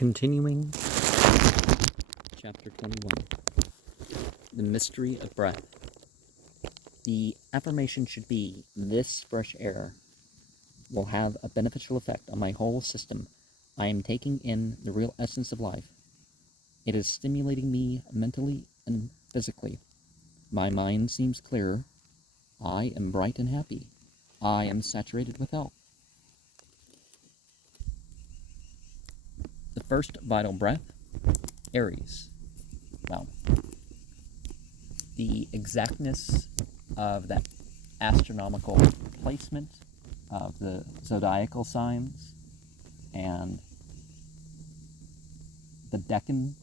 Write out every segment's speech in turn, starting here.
Continuing Chapter 21, The Mystery of Breath. The affirmation should be, this fresh air will have a beneficial effect on my whole system. I am taking in the real essence of life. It is stimulating me mentally and physically. My mind seems clearer. I am bright and happy. I am saturated with health. The first vital breath, Aries. Well, the exactness of that astronomical placement of the zodiacal signs and the Decan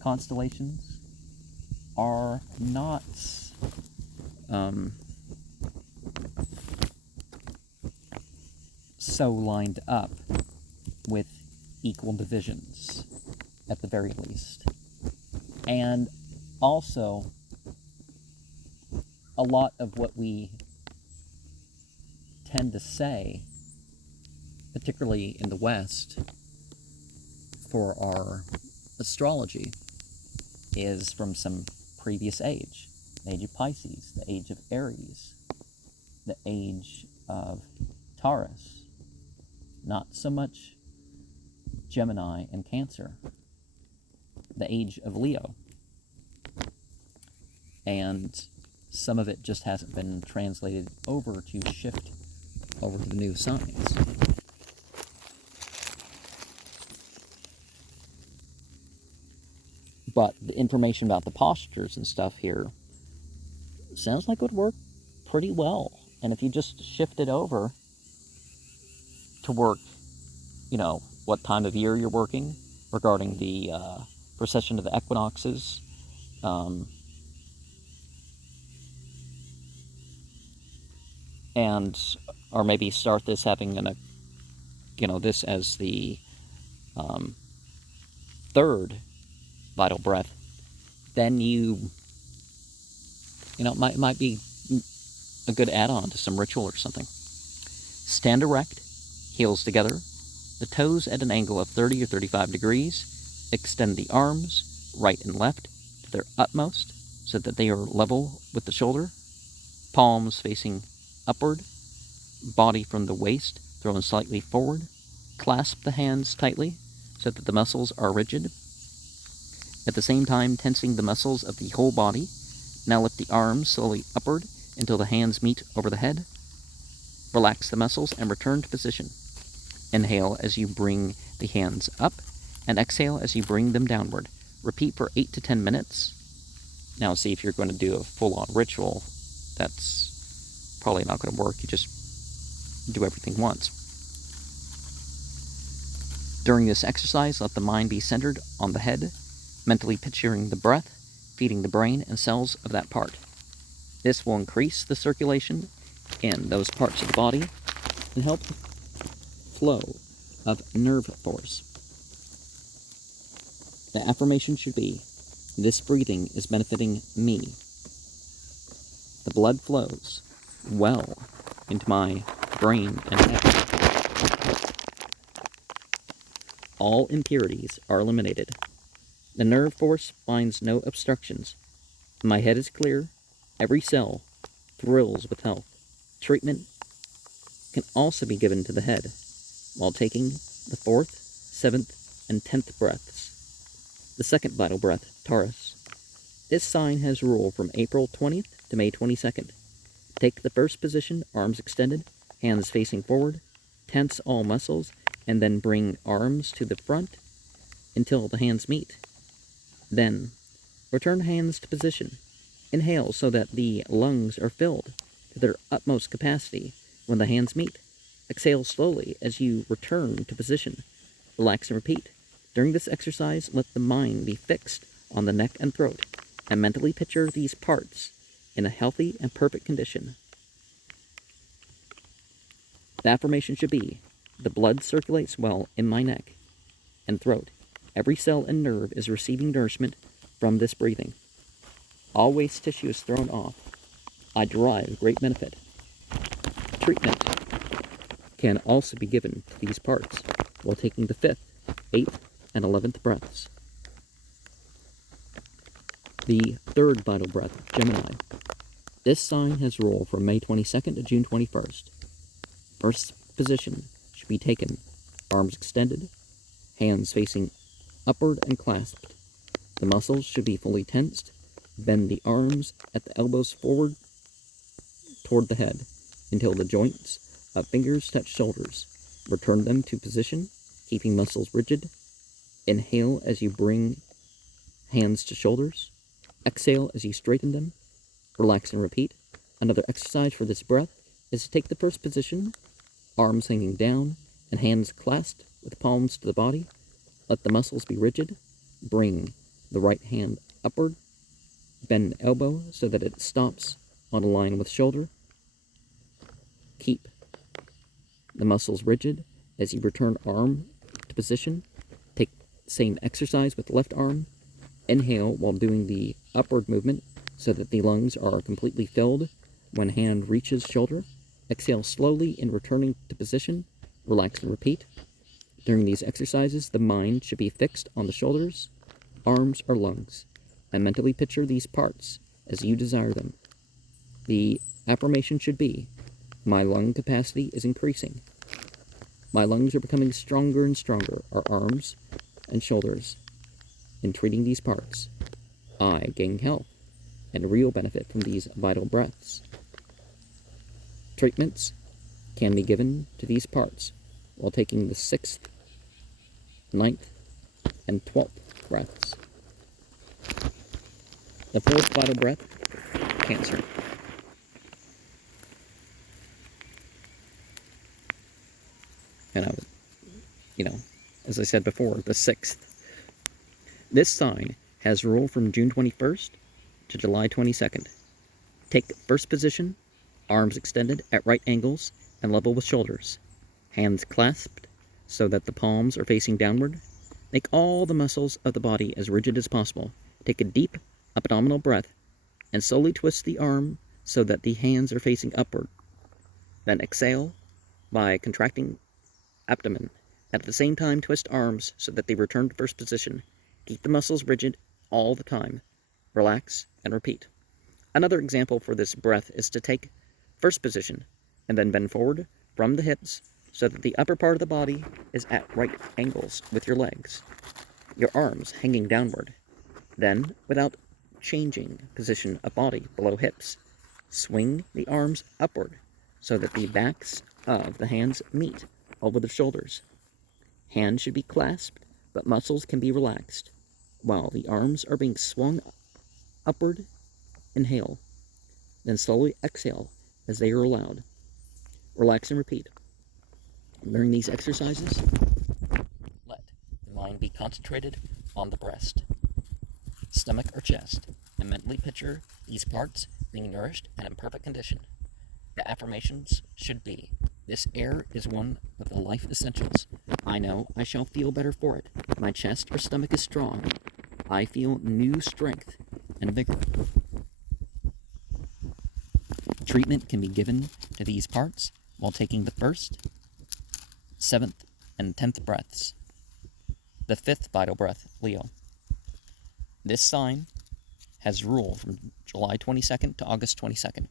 constellations are not so lined up with equal divisions, at the very least. And also, a lot of what we tend to say, particularly in the West, for our astrology, is from some previous age. The age of Pisces, the age of Aries, the age of Taurus. Not so much Gemini and Cancer, the age of Leo. And some of it just hasn't been translated over to shift over to the new signs. But the information about the postures and stuff here sounds like it would work pretty well. And if you just shift it over to work, what time of year you're working, regarding the precession of the equinoxes, or maybe start this having this as the third vital breath, then it might be a good add-on to some ritual or something. Stand erect, heels together, the toes at an angle of 30 or 35 degrees. Extend the arms, right and left, to their utmost so that they are level with the shoulder. Palms facing upward. Body from the waist thrown slightly forward. Clasp the hands tightly so that the muscles are rigid. At the same time, tensing the muscles of the whole body. Now lift the arms slowly upward until the hands meet over the head. Relax the muscles and return to position. Inhale as you bring the hands up, and exhale as you bring them downward. Repeat for 8 to 10 minutes. Now see, if you're going to do a full-on ritual, that's probably not going to work. You just do everything once. During this exercise, let the mind be centered on the head, mentally picturing the breath, feeding the brain and cells of that part. This will increase the circulation in those parts of the body and help flow of nerve force. The affirmation should be, this breathing is benefiting me. The blood flows well into my brain and head. All impurities are eliminated. The nerve force finds no obstructions. My head is clear. Every cell thrills with health. Treatment can also be given to the head while taking the 4th, 7th, and 10th breaths. The second vital breath, Taurus. This sign has rule from April 20th to May 22nd. Take the first position, arms extended, hands facing forward, tense all muscles, and then bring arms to the front until the hands meet. Then, return hands to position. Inhale so that the lungs are filled to their utmost capacity when the hands meet. Exhale slowly as you return to position. Relax and repeat. During this exercise, let the mind be fixed on the neck and throat, and mentally picture these parts in a healthy and perfect condition. The affirmation should be, the blood circulates well in my neck and throat. Every cell and nerve is receiving nourishment from this breathing. All waste tissue is thrown off. I derive great benefit. Treatment can also be given to these parts while taking the 5th, 8th, and 11th breaths. The third vital breath, Gemini. This sign has rule from May 22nd to June 21st. First position should be taken, arms extended, hands facing upward and clasped. The muscles should be fully tensed. Bend the arms at the elbows forward toward the head until the joints of fingers touch shoulders. Return them to position, keeping muscles rigid. Inhale as you bring hands to shoulders. Exhale as you straighten them. Relax and repeat. Another exercise for this breath is to take the first position, arms hanging down and hands clasped with palms to the body. Let the muscles be rigid. Bring the right hand upward. Bend the elbow so that it stops on a line with shoulder. Keep the muscles rigid as you return arm to position. Take the same exercise with the left arm. Inhale while doing the upward movement so that the lungs are completely filled when hand reaches shoulder. Exhale slowly in returning to position. Relax and repeat. During these exercises, the mind should be fixed on the shoulders, arms, or lungs, and mentally picture these parts as you desire them. The affirmation should be, my lung capacity is increasing. My lungs are becoming stronger and stronger, our arms and shoulders. In treating these parts, I gain health and real benefit from these vital breaths. Treatments can be given to these parts while taking the 6th, 9th, and 12th breaths. The 4th vital breath, Cancer. And I would, as I said before, the 6th. This sign has rule from June 21st to July 22nd. Take first position, arms extended at right angles and level with shoulders. Hands clasped so that the palms are facing downward. Make all the muscles of the body as rigid as possible. Take a deep abdominal breath and slowly twist the arm so that the hands are facing upward. Then exhale by contracting abdomen. At the same time, twist arms so that they return to first position. Keep the muscles rigid all the time. Relax and repeat. Another example for this breath is to take first position and then bend forward from the hips so that the upper part of the body is at right angles with your legs, your arms hanging downward. Then, without changing position of body below hips, swing the arms upward so that the backs of the hands meet over the shoulders. Hands should be clasped, but muscles can be relaxed. While the arms are being swung upward, inhale, then slowly exhale as they are allowed. Relax and repeat. During these exercises, let the mind be concentrated on the breast, stomach, or chest, and mentally picture these parts being nourished and in perfect condition. The affirmations should be, this air is one of the life essentials. I know I shall feel better for it. My chest or stomach is strong. I feel new strength and vigor. Treatment can be given to these parts while taking the 1st, 7th, and 10th breaths. The 5th vital breath, Leo. This sign has rule from July 22nd to August 22nd.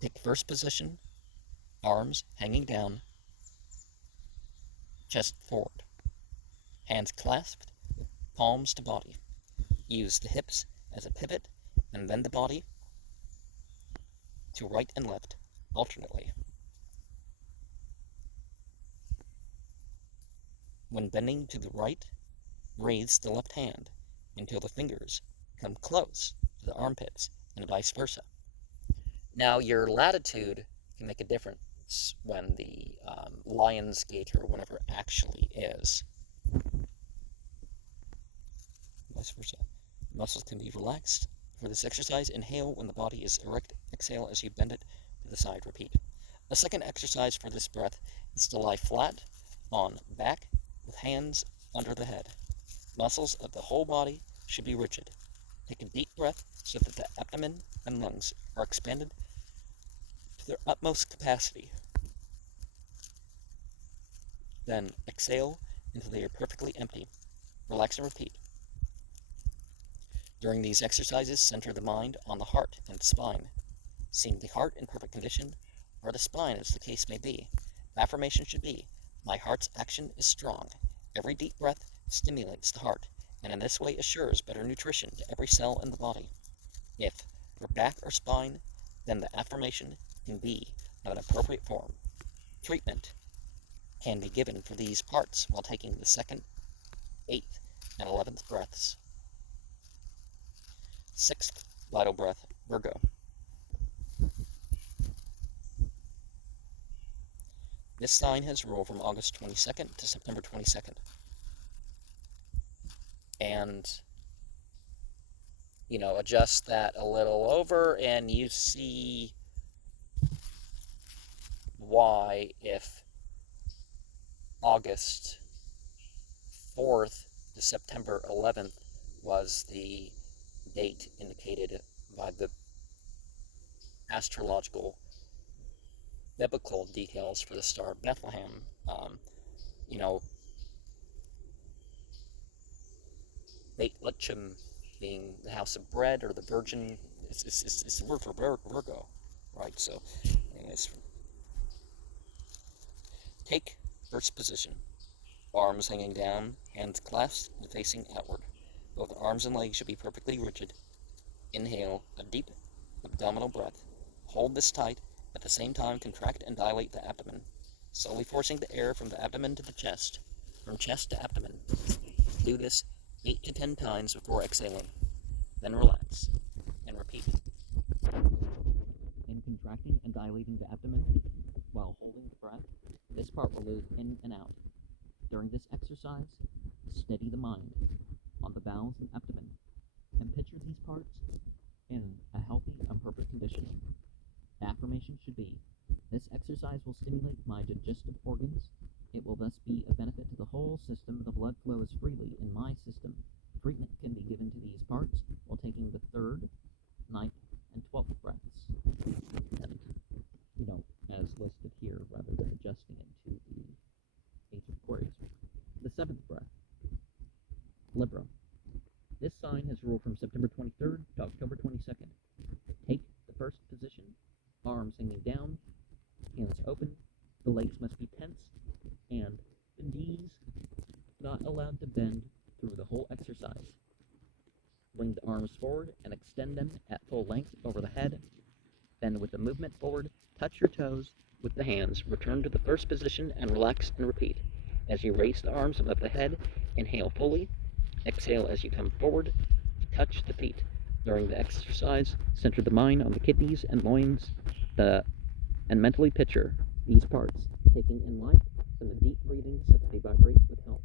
Take first position, arms hanging down, chest forward, hands clasped, palms to body. Use the hips as a pivot and bend the body to right and left alternately. When bending to the right, raise the left hand until the fingers come close to the armpits and vice versa. Now your latitude can make a difference when the lion's gait or whatever actually is. Vice versa. Muscles can be relaxed. For this exercise, inhale when the body is erect, exhale as you bend it to the side, repeat. A second exercise for this breath is to lie flat on back with hands under the head. Muscles of the whole body should be rigid. Take a deep breath so that the abdomen and lungs are expanded to their utmost capacity. Then exhale until they are perfectly empty. Relax and repeat. During these exercises, center the mind on the heart and the spine, seeing the heart in perfect condition, or the spine as the case may be. Affirmation should be, my heart's action is strong. Every deep breath stimulates the heart, and in this way assures better nutrition to every cell in the body. If for back or spine, then the affirmation can be of an appropriate form. Treatment can be given for these parts while taking the 2nd, 8th, and 11th breaths. 6th vital breath, Virgo. This sign has rule from August 22nd to September 22nd. And, adjust that a little over, and you see why if August 4th to September 11th was the date indicated by the astrological biblical details for the Star of Bethlehem. Beit Lechem being the house of bread, or the virgin, it's the word for Virgo, right? So, anyways, take first position. Arms hanging down, hands clasped and facing outward. Both arms and legs should be perfectly rigid. Inhale a deep abdominal breath. Hold this tight, at the same time contract and dilate the abdomen, slowly forcing the air from the abdomen to the chest, from chest to abdomen. Do this 8 to 10 times before exhaling. Then relax and repeat. In contracting and dilating the abdomen while holding the breath, this part will move in and out. During this exercise, steady the mind on the bowels and abdomen, and picture these parts in a healthy and perfect condition. The affirmation should be, this exercise will stimulate my digestive organs. It will thus be a benefit to the whole system. The blood flows freely in my system. Treatment can be given to these parts while taking the 3rd, 9th, and 12th breaths. And, as listed here, rather than adjusting it to the Age of Aquarius. The 7th breath, Libra. This sign has rule from September 23rd to October 22nd. Take the first position, arms hanging down, hands open, the legs must be tense, and the knees not allowed to bend through the whole exercise. Bring the arms forward and extend them at full length over the head. Then with the movement forward, touch your toes with the hands, return to the first position and relax and repeat. As you raise the arms above the head, inhale fully, exhale as you come forward, touch the feet. During the exercise, center the mind on the kidneys and loins, and mentally picture these parts taking in life from the deep breathing so that they vibrate with health.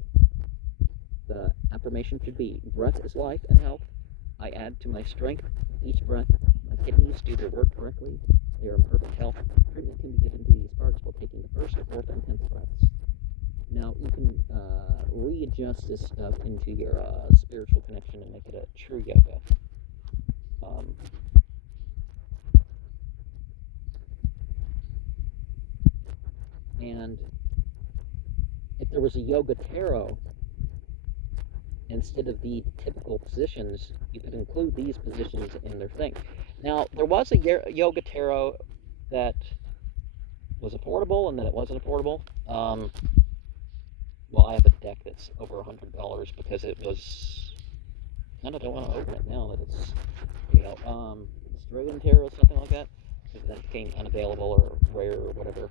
The affirmation should be, breath is life and health. I add to my strength each breath. My kidneys do their work correctly. They are in perfect health. Treatment can be given to these parts while taking the 1st, 4th, and 10th breaths. Now, you can readjust this stuff into your spiritual connection and make it a true yoga. And if there was a yoga tarot, instead of the typical positions, you could include these positions in their thing. Now, there was a yoga tarot that was affordable, and then it wasn't affordable. Well, I have a deck that's over $100 because it was, kind of don't want to open it now that it's, Australian tarot, something like that. Because that became unavailable or rare or whatever,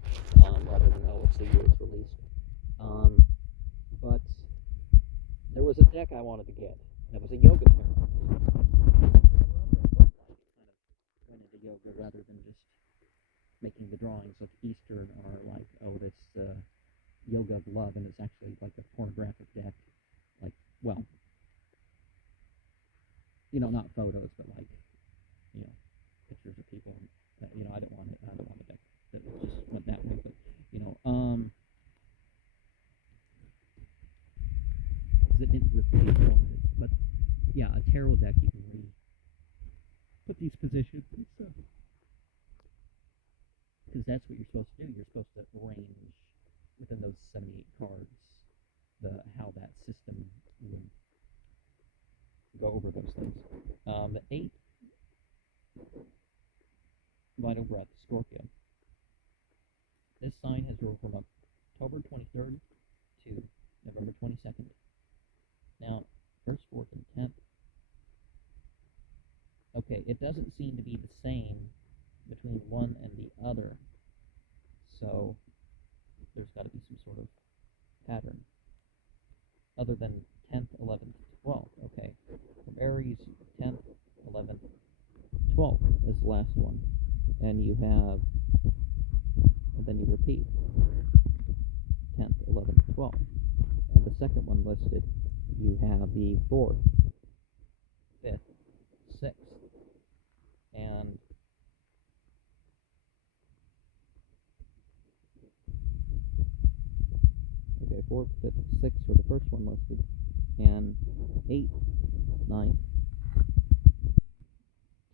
rather than know it's the year it's released. But there was a deck I wanted to get. That was a yoga tarot. Went into yoga rather than just making the drawings look Eastern or like, oh, this yoga of love, and it's actually like a pornographic deck. Like, well, not photos, but like, pictures of people. That, I don't want it. I don't want a deck that just went that way. But because it didn't repeat it. But yeah, a tarot deck you can put these positions and stuff. Because that's what you're supposed to do. You're supposed to arrange within those 78 cards the system would go over those things. The 8th vital breath, Scorpio. This sign has ruled from October 23rd to November 22nd. Now, 1st, 4th, and 10th. Okay, it doesn't seem to be the same between one and the other. So, there's got to be some sort of pattern. Other than 10th, 11th, 12th. Okay, from Aries, 10th, 11th, 12th is the last one. And you have, and then you repeat, 10th, 11th, 12th. And the second one listed, you have the 4th, 5th, 6th, and okay, 4th, 5th, 6th for the first one listed, and 8th, 9th,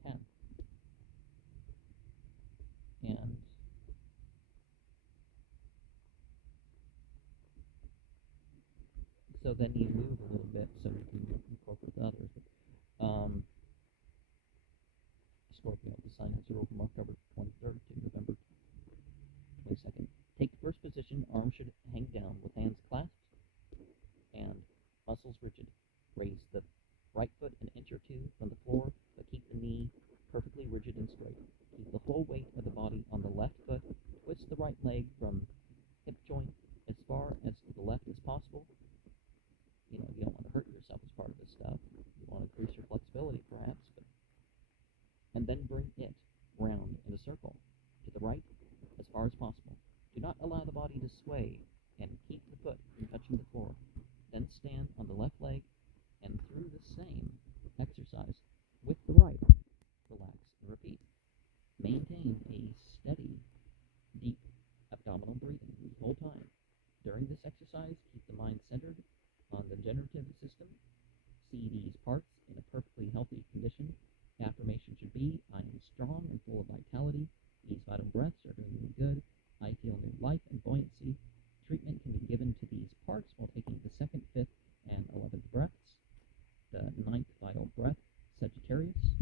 10th, and so then you move a little bit so you can incorporate the others. Scorpio, the sign has ruled from October 23rd to November 22nd. Take the first position, arms should hang down with hands clasped and muscles rigid. Raise the right foot an inch or two from the floor, but keep the knee perfectly rigid and straight. Keep the whole weight of the body on the left foot. Twist the right leg from hip joint as far as to the left as possible. You know, you don't want to hurt yourself as part of this stuff. You want to increase your flexibility, perhaps, and then bring it round in a circle to the right as far as possible. Do not allow the body to sway and keep the foot from touching the floor. Then stand on the left leg and through the same exercise with the right. Relax and repeat. Maintain a steady, deep abdominal breathing the whole time. During this exercise, keep the mind centered on the generative system. See these parts in a perfectly healthy condition. Affirmation should be, I am strong and full of vitality. These vital breaths are doing me good. I feel new life and buoyancy. Treatment can be given to these parts while taking the 2nd, 5th, and 11th breaths. The 9th vital breath, Sagittarius.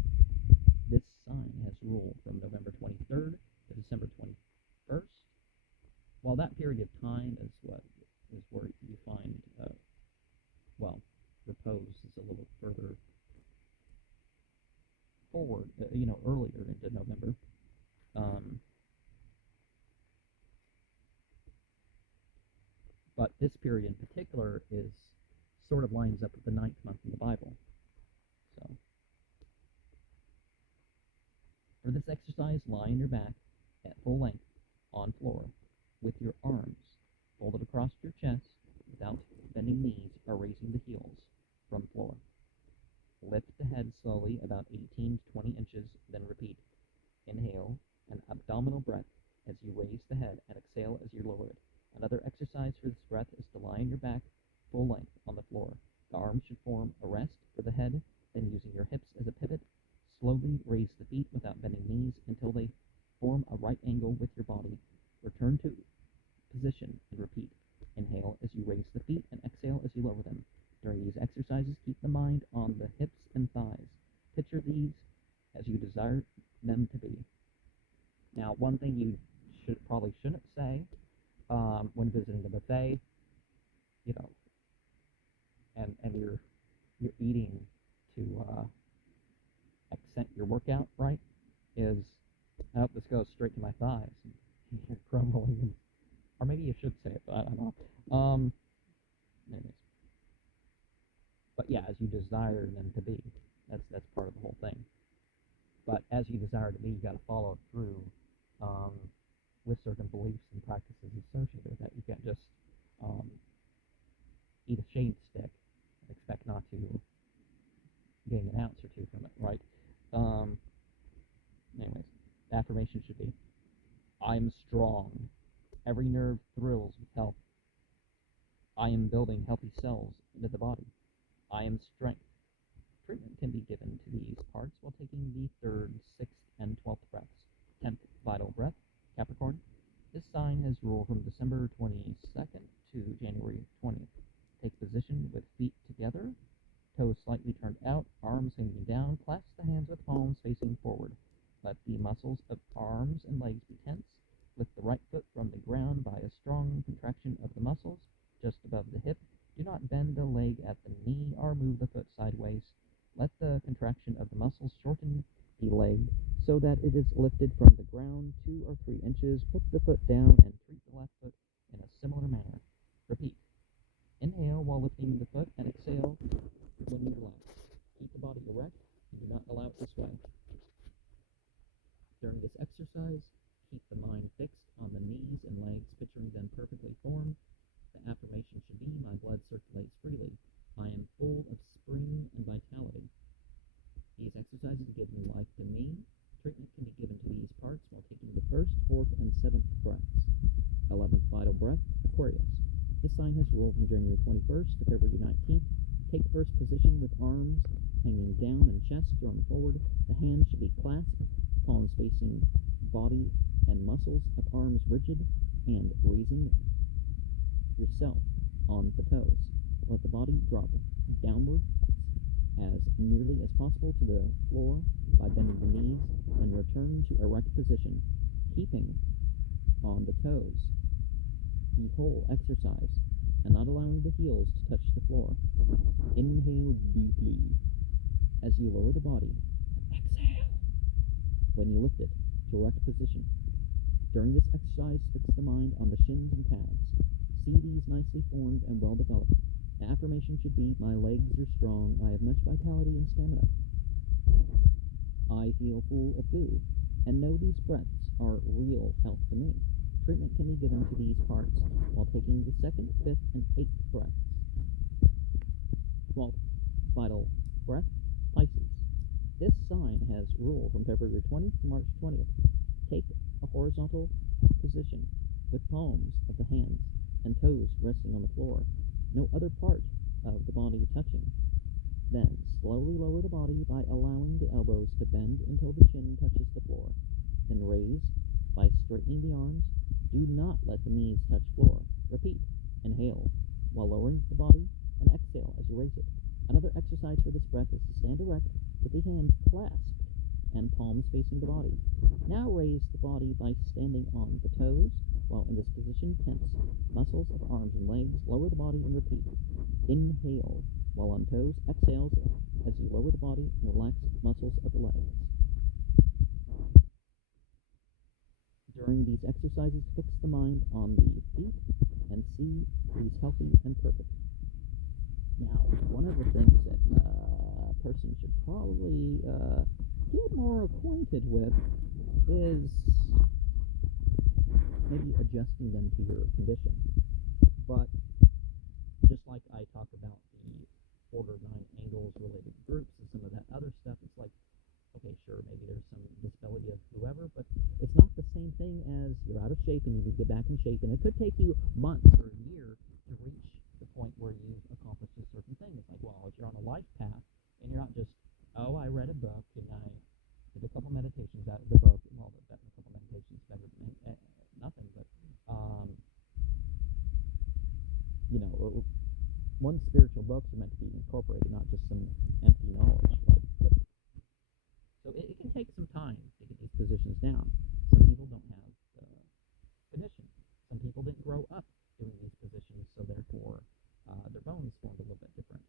This sign has ruled from November 23rd to December 21st. While that period of time is where you find, repose is a little further forward, earlier into November. But this period in particular is sort of lines up with the 9th month in the Bible. So, for this exercise, lie on your back at full length on floor with your arms folded across your chest without bending knees or raising the heels from floor. Lift the head slowly about 18 to 20 inches, then repeat. Inhale an abdominal breath as you raise the head and exhale as you lower it. Another exercise for this breath is to lie on your back full length on the floor. The arms should form a rest for the head, then using your hips as a pivot, slowly raise the feet without bending knees until they form a right angle with your body. Return to position and repeat. Inhale as you raise the feet and exhale as you lower them. During these exercises, keep the mind on the hips and thighs. Picture these as you desire them to be. Now, one thing you probably shouldn't say when visiting the buffet, and you're eating to accent your workout, right, is, oh, this goes straight to my thighs. And you're grumbling, or maybe you should say it, but I don't know. Anyways. But yeah, as you desire them to be, that's part of the whole thing. But as you desire to be, you got to follow through with certain beliefs and practices associated with that. You can't just eat a shade stick and expect not to gain an ounce or two from it, right? Anyways, the affirmation should be, I'm strong. Every nerve thrills with health. I am building healthy cells into the body. I am strength. Treatment can be given to these parts while taking the 3rd, 6th, and 12th breaths. 10th vital breath, Capricorn. This sign has ruled from December 22nd to January 20th. Take position with of the hip. Do not bend the leg at the knee or move the foot sideways. Let the contraction of the muscles shorten the leg so that it is lifted from the ground 2 or 3 inches. Put the foot down and treat the left foot in a similar manner. Repeat. Inhale while lifting the foot and exhale when you relax. Keep the body erect and do not allow it to sway. During this exercise, keep the mind fixed on the knees and legs, picturing them perfectly formed. The affirmation should be, my blood circulates freely. I am full of spring and vitality. These exercises give new life to me. Treatment can be given to these parts while taking the 1st, 4th, and 7th breaths. 11th vital breath, Aquarius. This sign has ruled from January 21st to February 19th. Take first position with arms hanging down and chest thrown forward. The hands should be clasped, palms facing body and muscles of arms rigid, and raising yourself on the toes. Let the body drop downward as nearly as possible to the floor by bending the knees and return to erect position, keeping on the toes the whole exercise and not allowing the heels to touch the floor. Inhale deeply as you lower the body. Exhale when you lift it to erect position. During this exercise, fix the mind on the shins and calves. See these nicely formed and well developed. The affirmation should be, my legs are strong, I have much vitality and stamina. I feel full of goo, and know these breaths are real health to me. Treatment can be given to these parts while taking the 2nd, 5th, and 8th breaths. 12th vital breath, Pisces. This sign has ruled from February 20th to March 20th. Take a horizontal position with palms of the hands and toes resting on the floor. No other part of the body touching. Then slowly lower the body by allowing the elbows to bend until the chin touches the floor. Then raise by straightening the arms. Do not let the knees touch floor. Repeat. Inhale while lowering the body and exhale as you raise it. Another exercise for this breath is to stand erect with the hands clasped and palms facing the body. Now raise the body by standing on the toes. While in this position, tense muscles of arms and legs. Lower the body and repeat. Inhale while on toes. Exhale as you lower the body and relax muscles of the legs. During these exercises, fix the mind on the feet and see these healthy and perfect. Now, one of the things that a person should probably get more acquainted with is maybe adjusting them to your condition. But just like I talk about the order 9 angles related groups and some of that other stuff, it's like, okay, sure, maybe there's some disability of whoever, but it's not the same thing as you're out of shape and you need to get back in shape. And it could take you months or a year to reach the point where you've accomplished a certain thing. It's like, well, if you're on a life path and you're not just, oh, I read a book and I did a couple meditations out of the book. Well, a couple meditations better than nothing, but one spiritual books are meant to be incorporated, not just some empty knowledge, right? But, so it can take some time to get these positions down. Some people don't have the condition. Some people didn't grow up doing these positions, so therefore their bones formed a little bit different.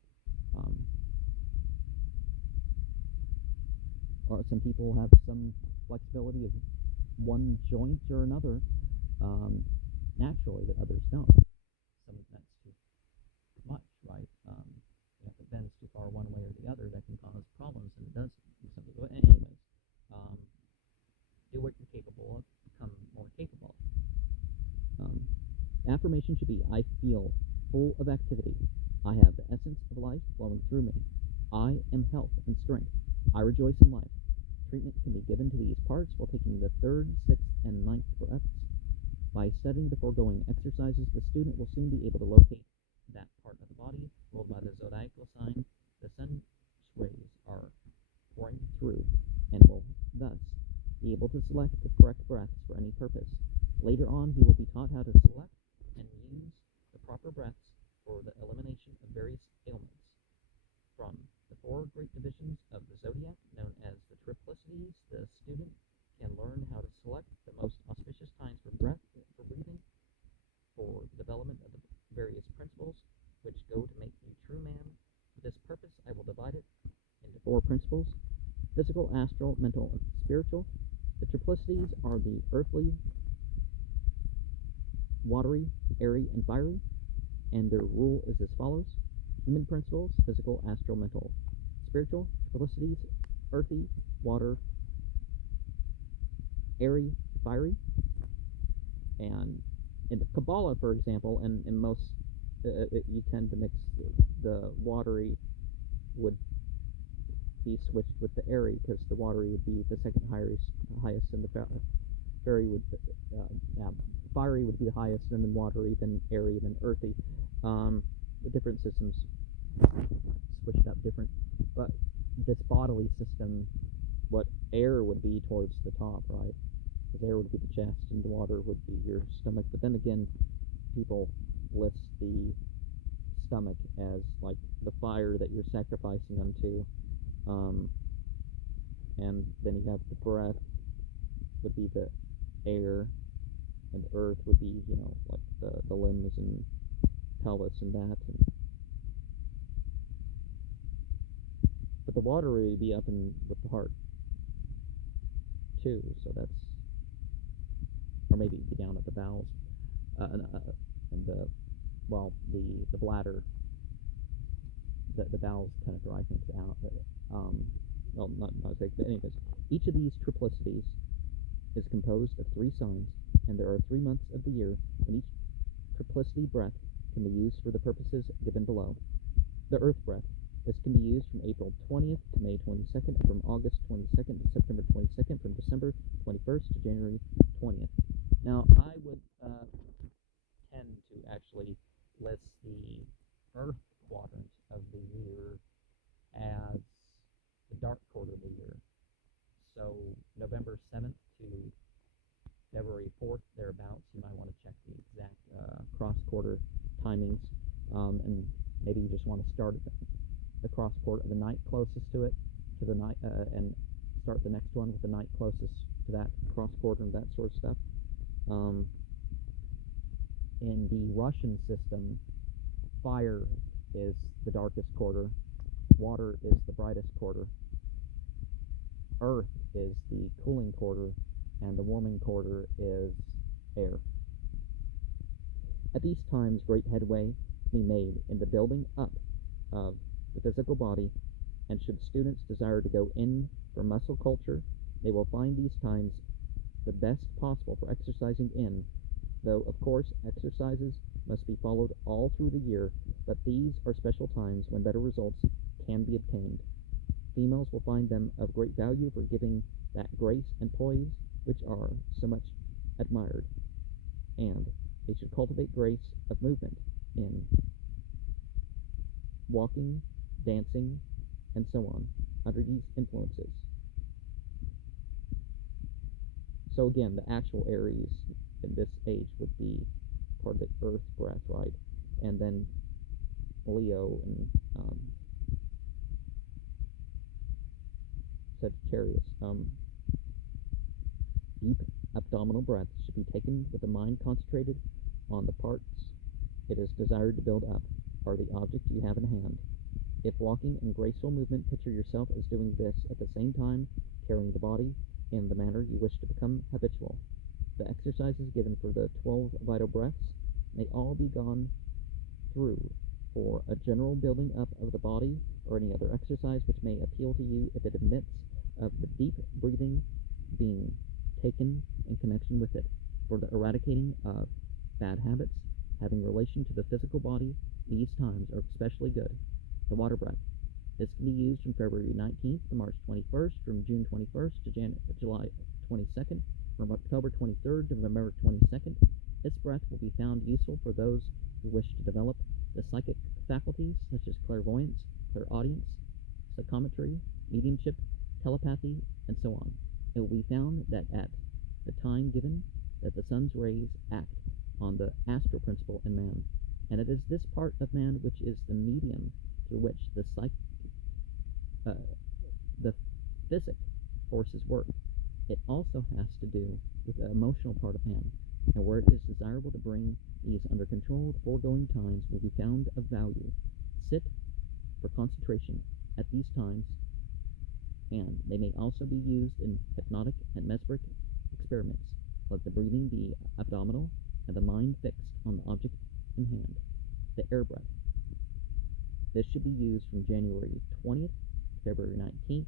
Or some people have some flexibility of one joint or another naturally that others don't. Some that's too much, right? If it bends too far one way or the other, that can cause problems, and it does to some people. Anyways, do what you're capable of, become more capable. Affirmation should be, I feel full of activity. I have the essence of life flowing through me. I am health and strength. I rejoice in life. Treatment can be given to these parts while taking the 3rd, 6th, and 9th breaths. By studying the foregoing exercises, the student will soon be able to locate that part of the body ruled by the zodiacal sign. The sun's rays are pouring through and will thus be able to select the correct breaths for any purpose. Later on, he will be taught how to select and use the proper breaths for the elimination of various ailments. From the 4 great divisions of the zodiac, known as the triplicities, the student can learn how to select the most auspicious times for breathing, for the development of the various principles four principles: physical, astral, mental, and spiritual. The triplicities are the earthly, watery, airy, and fiery, and their rule is as follows: human principles, physical, astral, mental, spiritual. Triplicities: earthy, water, airy, fiery. And in the Kabbalah, for example, and in most, you tend to mix the watery would be switched with the airy, because the watery would be the second highest, and the fiery would fiery would be the highest, and then watery, then airy, then earthy. The different systems switched up different, but this bodily system, what air would be towards the top, right? Because air would be the chest, and the water would be your stomach. But then again, people list the stomach as like the fire that you're sacrificing unto. And then you have the breath would be the air, and the earth would be, like the limbs and pelvis and that. But the water would be up in with the heart too, so that's, or maybe it'd be down at the bowels, and the bladder. The bowels kind of dry things out, but well, not exactly, but anyways, each of these triplicities is composed of 3 signs, and there are 3 months of the year when each triplicity breath can be used for the purposes given below. The earth breath. This can be used from April 20th to May 22nd, and from August 22nd to September 22nd, from December 21st to January 20th. Now, I would tend to actually list the earth quadrant of the year as the dark quarter of the year. So November 7th to February 4th, thereabouts. You might want to check the exact cross-quarter timings, and maybe you just want to start the cross-quarter, the night closest to it, to the night, and start the next one with the night closest to that cross-quarter and that sort of stuff. In the Russian system, fire is the darkest quarter, water is the brightest quarter, earth is the cooling quarter, and the warming quarter is air. At these times, great headway can be made in the building up of the physical body, and should students desire to go in for muscle culture, they will find these times the best possible for exercising in, though, of course, exercises must be followed all through the year, but these are special times when better results can be obtained. Females will find them of great value for giving that grace and poise which are so much admired, and they should cultivate grace of movement in walking, dancing, and so on, under these influences. So again, the actual Aries in this age would be part of the earth breath, right? And then Leo and Sagittarius. Deep abdominal breath should be taken with the mind concentrated on the parts it is desired to build up, or the object you have in hand. If walking in graceful movement, picture yourself as doing this at the same time, carrying the body in the manner you wish to become habitual. The exercises given for the 12 vital breaths may all be gone through for a general building up of the body, or any other exercise which may appeal to you if it admits of the deep breathing being taken in connection with it. For the eradicating of bad habits having relation to the physical body, these times are especially good. The water breath. This can be used from February 19th to March 21st, from June 21st to July 22nd, from October 23rd to November 22nd. This breath will be found useful for those who wish to develop the psychic faculties such as clairvoyance, clairaudience, psychometry, mediumship, telepathy, and so on. It will be found that at the time given that the sun's rays act on the astral principle in man, and it is this part of man which is the medium through which the physic forces work. It also has to do with the emotional part of man, and where it is desirable to bring these under control, the foregoing times will be found of value. Sit for concentration at these times and they may also be used in hypnotic and mesmeric experiments. Let the breathing be abdominal and the mind fixed on the object in hand, the air breath. This should be used from January 20th to February 19th,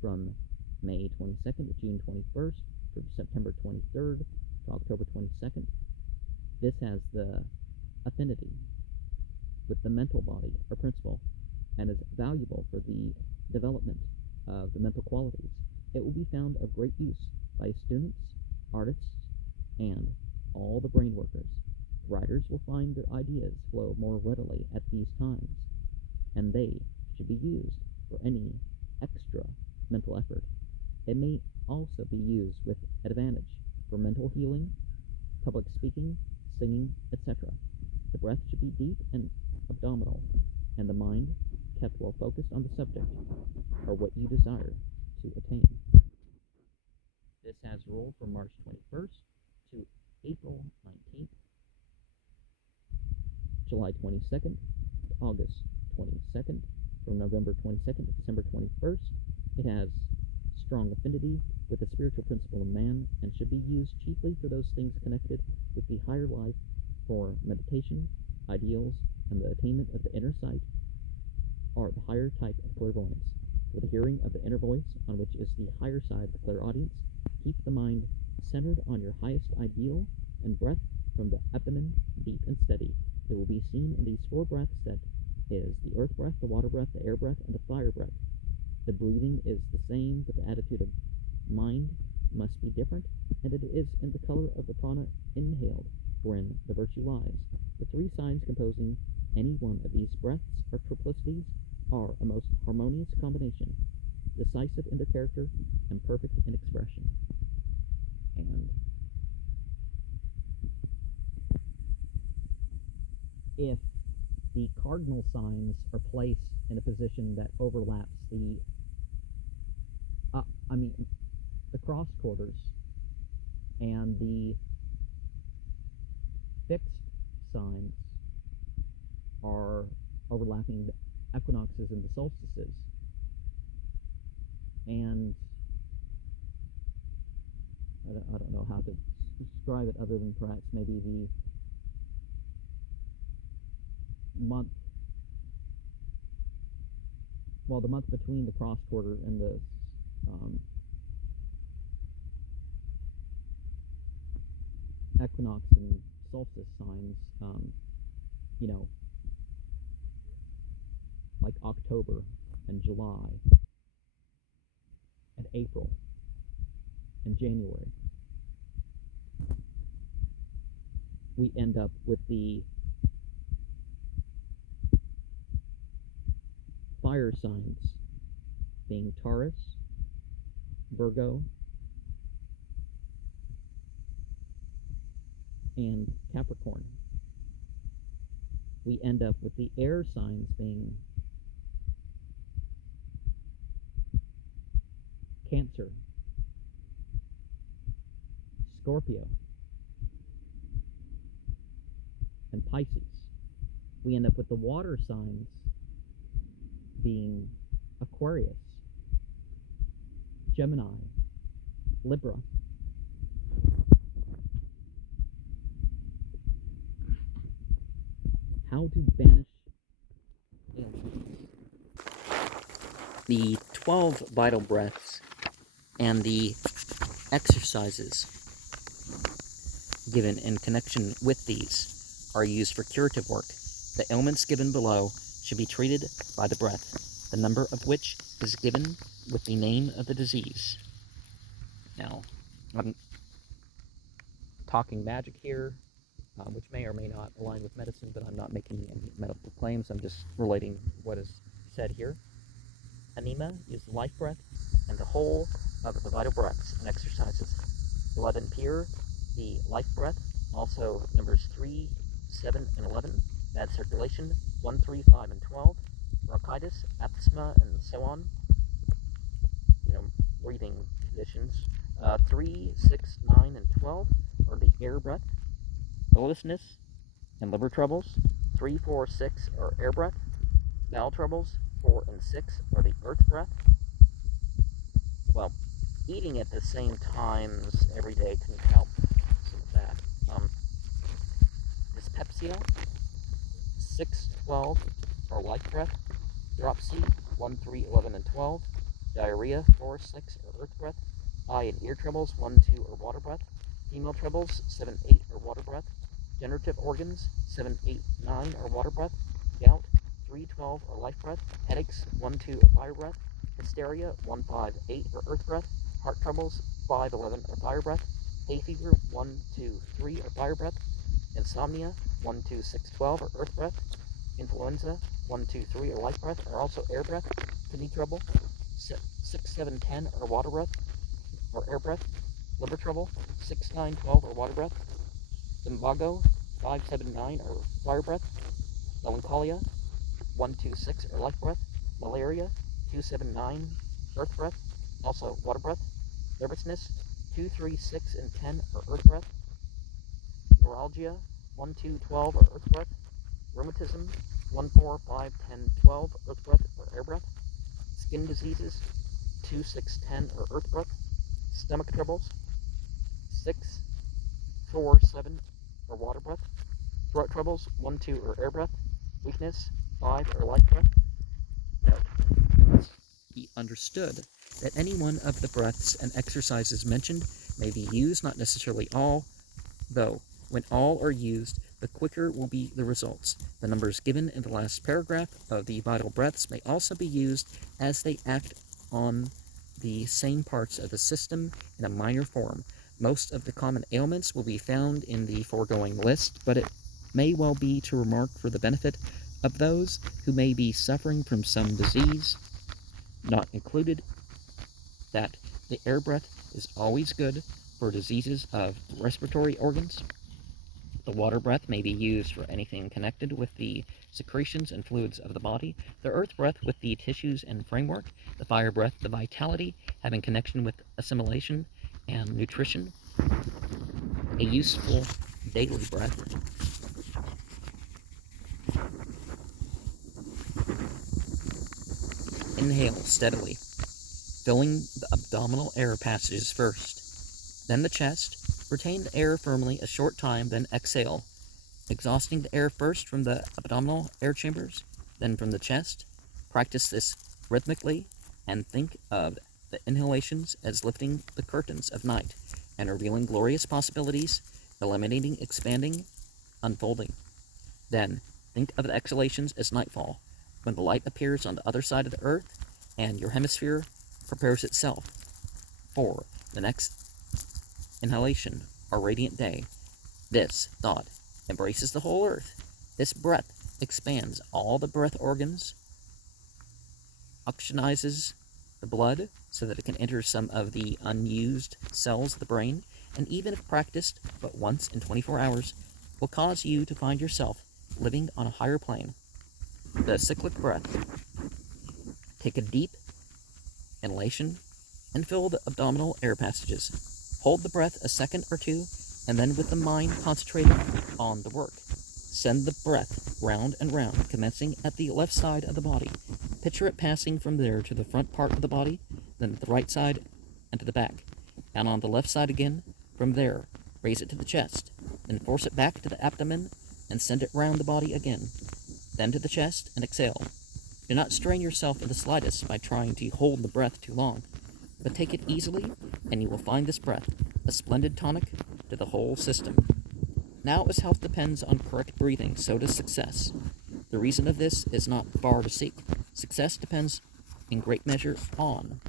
from May 22nd to June 21st, from September 23rd to October 22nd. This has the affinity with the mental body or principle and is valuable for the development of the mental qualities. It will be found of great use by students, artists, and all the brain workers. Writers will find their ideas flow more readily at these times, and they should be used for any extra mental effort. It may also be used with advantage for mental healing, public speaking, singing, etc. The breath should be deep and abdominal, and the mind kept well focused on the subject or what you desire to attain. This has rule from March 21st to April 19th, July 22nd to August 22nd, from November 22nd to December 21st. It has strong affinity with the spiritual principle of man and should be used chiefly for those things connected with the higher life, for meditation, ideals, and the attainment of the inner sight, are the higher type of clairvoyance. For the hearing of the inner voice, on which is the higher side of the clairaudience, keep the mind centered on your highest ideal, and breath from the abdomen deep and steady. It will be seen in these four breaths that is the earth breath, the water breath, the air breath, and the fire breath. The breathing is the same, but the attitude of mind must be different, and it is in the color of the prana inhaled wherein the virtue lies. The three signs composing any one of these breaths or triplicities are a most harmonious combination, decisive in their character and perfect in expression. And if the cardinal signs are placed in a position that overlaps the cross quarters, and the fixed signs are overlapping the equinoxes and the solstices, and I don't know how to describe it other than perhaps maybe the month between the cross quarter and the equinox and solstice signs, like October and July and April and January, we end up with the fire signs being Taurus, Virgo, and Capricorn. We end up with the air signs being Cancer, Scorpio, and Pisces. We end up with the water signs being Aquarius, Gemini, Libra. How to banish aliens. The 12 vital breaths and the exercises given in connection with these are used for curative work. The ailments given below should be treated by the breath, the number of which is given with the name of the disease. Now, I'm talking magic here, which may or may not align with medicine, but I'm not making any medical claims. I'm just relating what is said here. Anima is the life breath and the whole of the vital breaths and exercises. 11 pure, the life breath, also numbers 3, 7, and 11. Bad circulation, 1, 3, 5, and 12. Bronchitis, asthma, and so on. Breathing conditions. 3, 6, 9, and 12 are the air breath. Biliousness and liver troubles. 3, 4, 6 are air breath. Bowel troubles. 4 and 6 are the earth breath. Well, eating at the same times every day can help some of that. Dyspepsia, 6, 12, or life breath. Dropsy, 1, 3, 11, and 12. Diarrhea, 4, 6, or earth breath. Eye and ear troubles, 1, 2, or water breath. Female troubles, 7, 8, or water breath. Generative organs, 7, 8, 9, or water breath. Gout, 3, 12, or life breath. Headaches, 1, 2, or fire breath. Hysteria, 1, 5, 8, or earth breath. Heart troubles, 5, 11, or fire breath. Hay fever, 1, 2, 3, or fire breath. Insomnia, 1, 2, 6, 12, or earth breath. Influenza, 1, 2, 3, or life breath, or also air breath. Kidney trouble, 6, 7, 10, or water breath, or air breath. Liver trouble, 6, 9, 12, or water breath. Lumbago, 5, 7, 9, or fire breath. Melancholia, 1, 2, 6, or life breath. Malaria, 2, 7, 9, earth breath, also water breath. Nervousness, 2, 3, 6, and 10, or earth breath. Neuralgia, 1, 2, 12, or earth breath. Rheumatism, 1, 4, 5, 10, 12, earth breath, or air breath. Skin diseases, 2, 6, 10, or earth breath. Stomach troubles, 6, 4, 7, or water breath. Throat troubles, 1, 2, or air breath. Weakness, 5, or life breath. Note: he understood that any one of the breaths and exercises mentioned may be used, not necessarily all, though when all are used, the quicker will be the results. The numbers given in the last paragraph of the vital breaths may also be used as they act on the same parts of the system in a minor form. Most of the common ailments will be found in the foregoing list, but it may well be to remark for the benefit of those who may be suffering from some disease not included that the air breath is always good for diseases of respiratory organs. The water breath may be used for anything connected with the secretions and fluids of the body. The earth breath with the tissues and framework. The fire breath, the vitality, having connection with assimilation and nutrition. A useful daily breath. Inhale steadily, filling the abdominal air passages first, then the chest. Retain the air firmly a short time, then exhale, exhausting the air first from the abdominal air chambers, then from the chest. Practice this rhythmically and think of the inhalations as lifting the curtains of night and revealing glorious possibilities, eliminating, expanding, unfolding. Then think of the exhalations as nightfall, when the light appears on the other side of the earth and your hemisphere prepares itself for the next inhalation or radiant day. This thought embraces the whole earth. This breath expands all the breath organs, oxygenizes the blood so that it can enter some of the unused cells of the brain, and even if practiced but once in 24 hours, will cause you to find yourself living on a higher plane. The cyclic breath. Take a deep inhalation and fill the abdominal air passages. Hold the breath a second or two, and then with the mind concentrated on the work, send the breath round and round, commencing at the left side of the body. Picture it passing from there to the front part of the body, then to the right side and to the back, and on the left side again. From there, raise it to the chest, then force it back to the abdomen and send it round the body again, then to the chest, and exhale. Do not strain yourself in the slightest by trying to hold the breath too long, but take it easily, and you will find this breath a splendid tonic to the whole system. Now, as health depends on correct breathing, so does success. The reason of this is not far to seek. Success depends in great measure on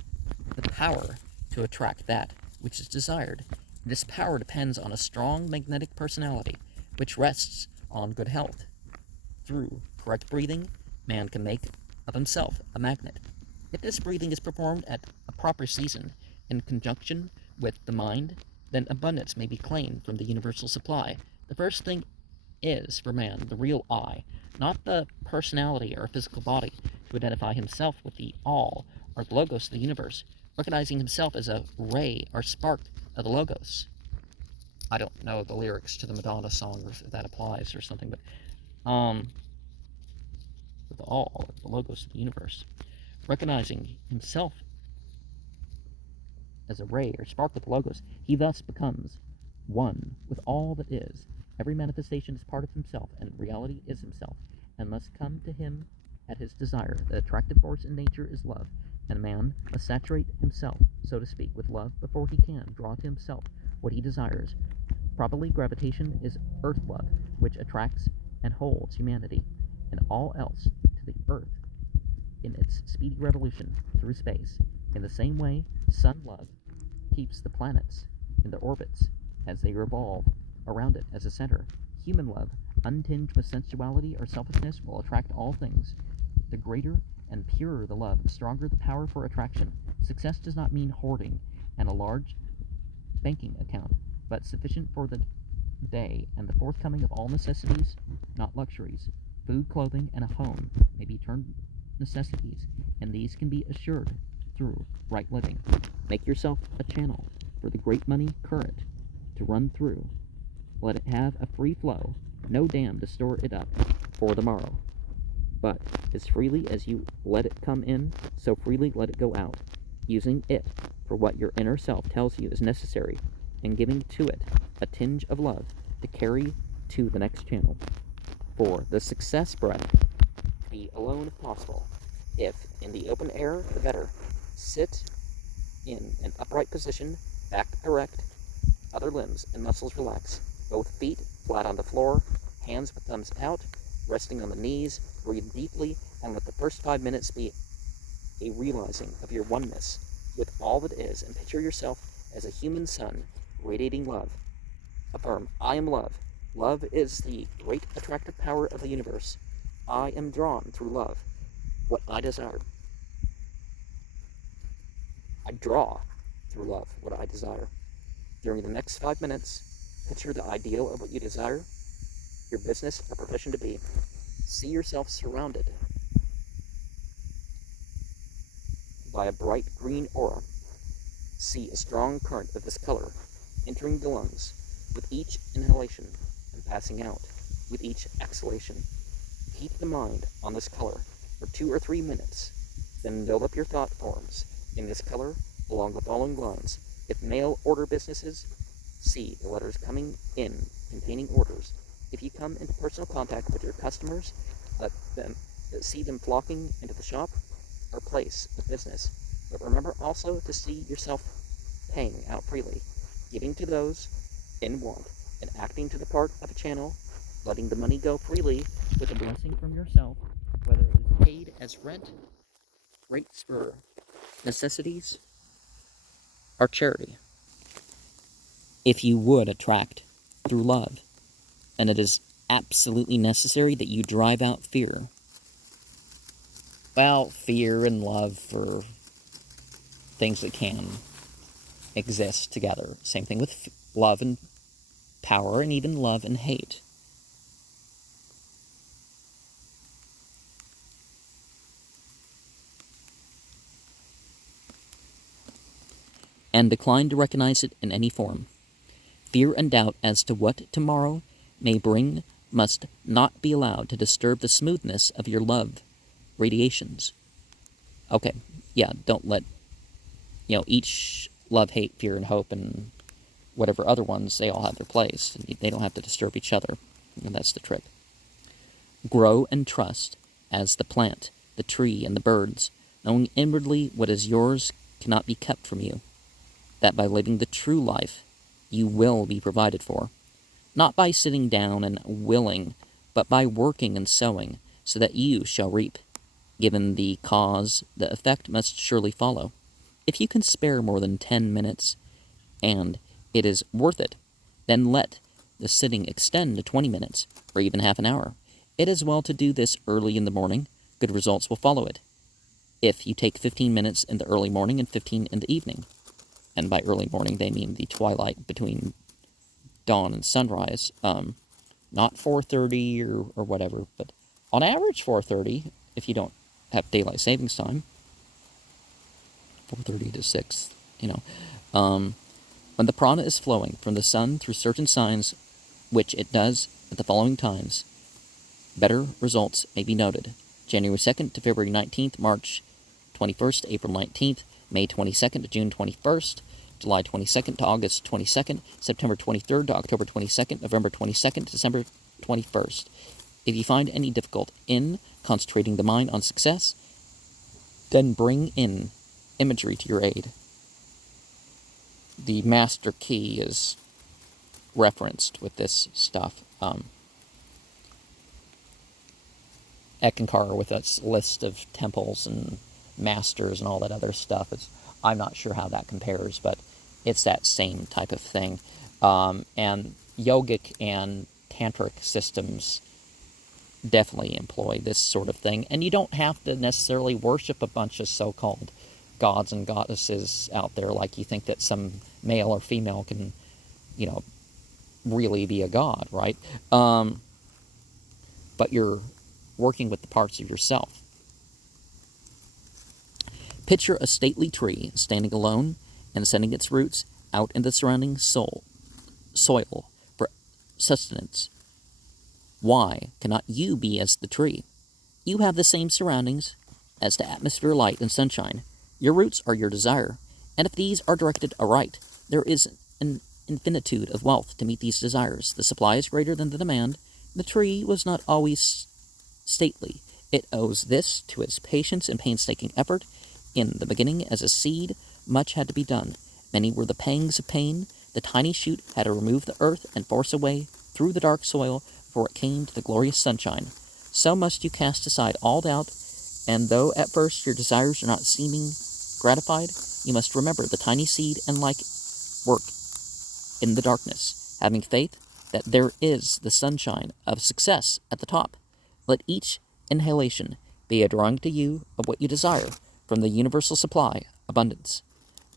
the power to attract that which is desired. This power depends on a strong magnetic personality, which rests on good health. Through correct breathing, man can make of himself a magnet. If this breathing is performed at a proper season, in conjunction with the mind, then abundance may be claimed from the universal supply. The first thing is, for man, the real I, not the personality or physical body, to identify himself with the all, or the logos of the universe, recognizing himself as a ray or spark of the logos. I don't know the lyrics to the Madonna song, if that applies or something, but with the all, the logos of the universe, recognizing himself as a ray or spark with Logos, he thus becomes one with all that is. Every manifestation is part of himself, and reality is himself, and must come to him at his desire. The attractive force in nature is love, and man must saturate himself, so to speak, with love before he can draw to himself what he desires. Probably gravitation is earth love, which attracts and holds humanity and all else to the earth in its speedy revolution through space. In the same way, sun love keeps the planets in their orbits as they revolve around it as a center. Human love, untinged with sensuality or selfishness, will attract all things. The greater and purer the love, the stronger the power for attraction. Success does not mean hoarding and a large banking account, but sufficient for the day and the forthcoming of all necessities, not luxuries. Food, clothing, and a home may be termed necessities, and these can be assured through right living. Make yourself a channel for the great money current to run through. Let it have a free flow, no dam to store it up for the morrow. But as freely as you let it come in, so freely let it go out, using it for what your inner self tells you is necessary, and giving to it a tinge of love to carry to the next channel. For the success breath, be alone if possible. If in the open air, the better. Sit in an upright position, back erect, other limbs and muscles relax. Both feet flat on the floor, hands with thumbs out, resting on the knees. Breathe deeply, and let the first 5 minutes be a realizing of your oneness with all that is, and picture yourself as a human sun radiating love. Affirm, I am love. Love is the great attractive power of the universe. I am drawn through love. What I desire. I draw through love what I desire. During the next 5 minutes, picture the ideal of what you desire, your business or profession to be. See yourself surrounded by a bright green aura. See a strong current of this color entering the lungs with each inhalation and passing out with each exhalation. Keep the mind on this color for 2 or 3 minutes, then build up your thought forms in this color along the following lines. If mail order businesses, see the letters coming in containing orders. If you come into personal contact with your customers, see them flocking into the shop or place of business. But remember also to see yourself paying out freely, giving to those in want, and acting to the part of a channel, letting the money go freely with a blessing from yourself, whether it is paid as rent, rates for necessities, or charity. If you would attract through love, and it is absolutely necessary that you drive out fear. Well, fear and love for things that can exist together. Same thing with love and power, and even love and hate. And decline to recognize it in any form. Fear and doubt as to what tomorrow may bring must not be allowed to disturb the smoothness of your love radiations. Okay, yeah, don't let, each love, hate, fear, and hope, and whatever other ones, they all have their place. They don't have to disturb each other, and that's the trick. Grow and trust as the plant, the tree, and the birds, knowing inwardly what is yours cannot be kept from you, that by living the true life, you will be provided for, not by sitting down and willing, but by working and sowing, so that you shall reap. Given the cause, the effect must surely follow. If you can spare more than 10 minutes, and it is worth it, then let the sitting extend to 20 minutes, or even half an hour. It is well to do this early in the morning. Good results will follow it. If you take 15 minutes in the early morning and 15 in the evening, and by early morning they mean the twilight between dawn and sunrise, not 4:30 or whatever, but on average 4:30 if you don't have daylight savings time. 4:30 to 6, when the prana is flowing from the sun through certain signs, which it does at the following times, better results may be noted. January 2nd to February 19th, March 21st, April 19th, May 22nd to June 21st, July 22nd to August 22nd, September 23rd to October 22nd, November 22nd to December 21st. If you find any difficult in concentrating the mind on success, then bring in imagery to your aid. The master key is referenced with this stuff. Eckankar with its list of temples and masters and all that other stuff. I'm not sure how that compares, but it's that same type of thing. And yogic and tantric systems definitely employ this sort of thing. And you don't have to necessarily worship a bunch of so-called gods and goddesses out there like you think that some male or female can, really be a god, right? But you're working with the parts of yourself. Picture a stately tree standing alone and sending its roots out in the surrounding soil for sustenance. Why cannot you be as the tree? You have the same surroundings as the atmosphere, light, and sunshine. Your roots are your desire, and if these are directed aright, there is an infinitude of wealth to meet these desires. The supply is greater than the demand. The tree was not always stately. It owes this to its patience and painstaking effort. In the beginning, as a seed, much had to be done. Many were the pangs of pain. The tiny shoot had to remove the earth and force a way through the dark soil before it came to the glorious sunshine. So must you cast aside all doubt, and though at first your desires are not seeming gratified, you must remember the tiny seed and like work in the darkness, having faith that there is the sunshine of success at the top. Let each inhalation be a drawing to you of what you desire from the universal supply, abundance.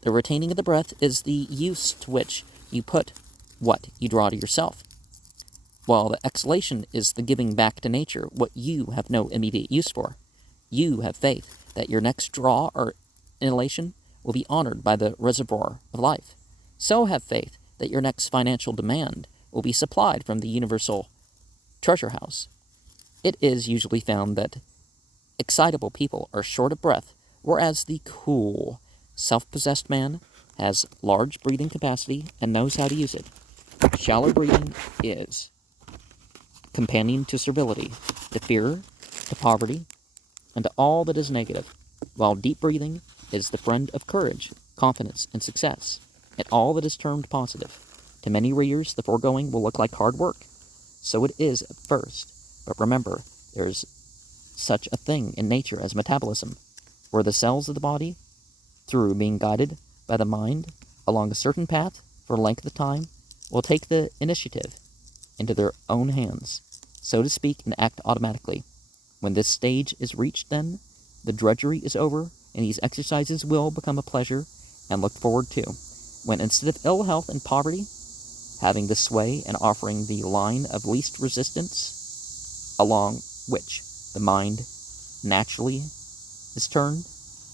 The retaining of the breath is the use to which you put what you draw to yourself, while the exhalation is the giving back to nature what you have no immediate use for. You have faith that your next draw or inhalation will be honored by the reservoir of life. So have faith that your next financial demand will be supplied from the universal treasure house. It is usually found that excitable people are short of breath, whereas the cool, self-possessed man has large breathing capacity and knows how to use it. Shallow breathing is companion to servility, to fear, to poverty, and to all that is negative, while deep breathing is the friend of courage, confidence, and success, and all that is termed positive. To many readers, the foregoing will look like hard work. So it is at first. But remember, there is such a thing in nature as metabolism, where the cells of the body, through being guided by the mind along a certain path for a length of time, will take the initiative into their own hands, so to speak, and act automatically. When this stage is reached, then, the drudgery is over, and these exercises will become a pleasure and looked forward to, when instead of ill health and poverty, having the sway and offering the line of least resistance, along which the mind naturally is turned,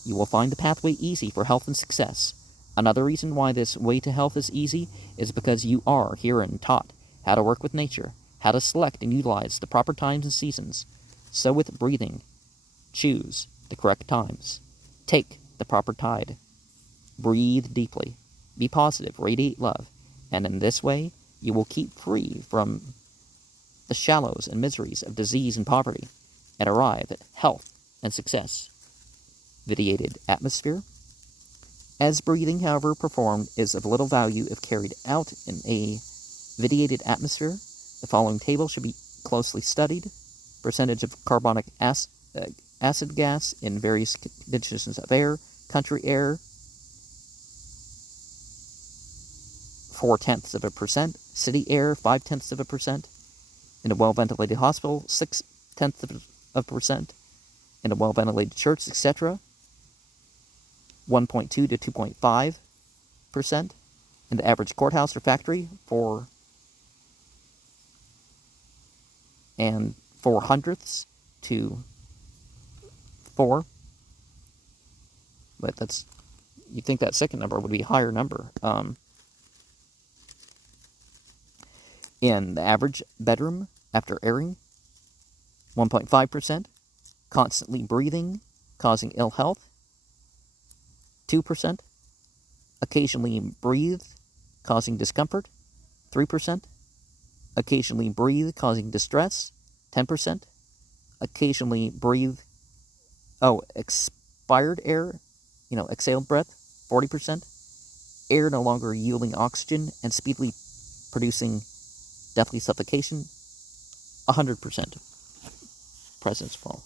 you will find the pathway easy for health and success. Another reason why this way to health is easy is because you are herein taught how to work with nature, how to select and utilize the proper times and seasons. So with breathing, choose the correct times. Take the proper tide. Breathe deeply. Be positive, radiate love, and in this way you will keep free from the shallows and miseries of disease and poverty, and arrive at health and success. Vitiated atmosphere. As breathing, however, performed is of little value if carried out in a vitiated atmosphere, the following table should be closely studied. Percentage of carbonic acid gas in various conditions of air. Country air, 0.4%. City air, 0.5%. In a well-ventilated hospital, 0.6%. In a well-ventilated church, etc., 1.2 to 2.5%. In the average courthouse or factory, 4 0.04 to 4. But that's, you'd think that second number would be a higher number. In the average bedroom, after airing, 1.5%. Constantly breathing, causing ill health, 2%. Occasionally breathe, causing discomfort, 3%. Occasionally breathe, causing distress, 10%. Occasionally breathe, expired air, exhaled breath, 40%. Air no longer yielding oxygen and speedily producing deathly suffocation, 100% presence fall.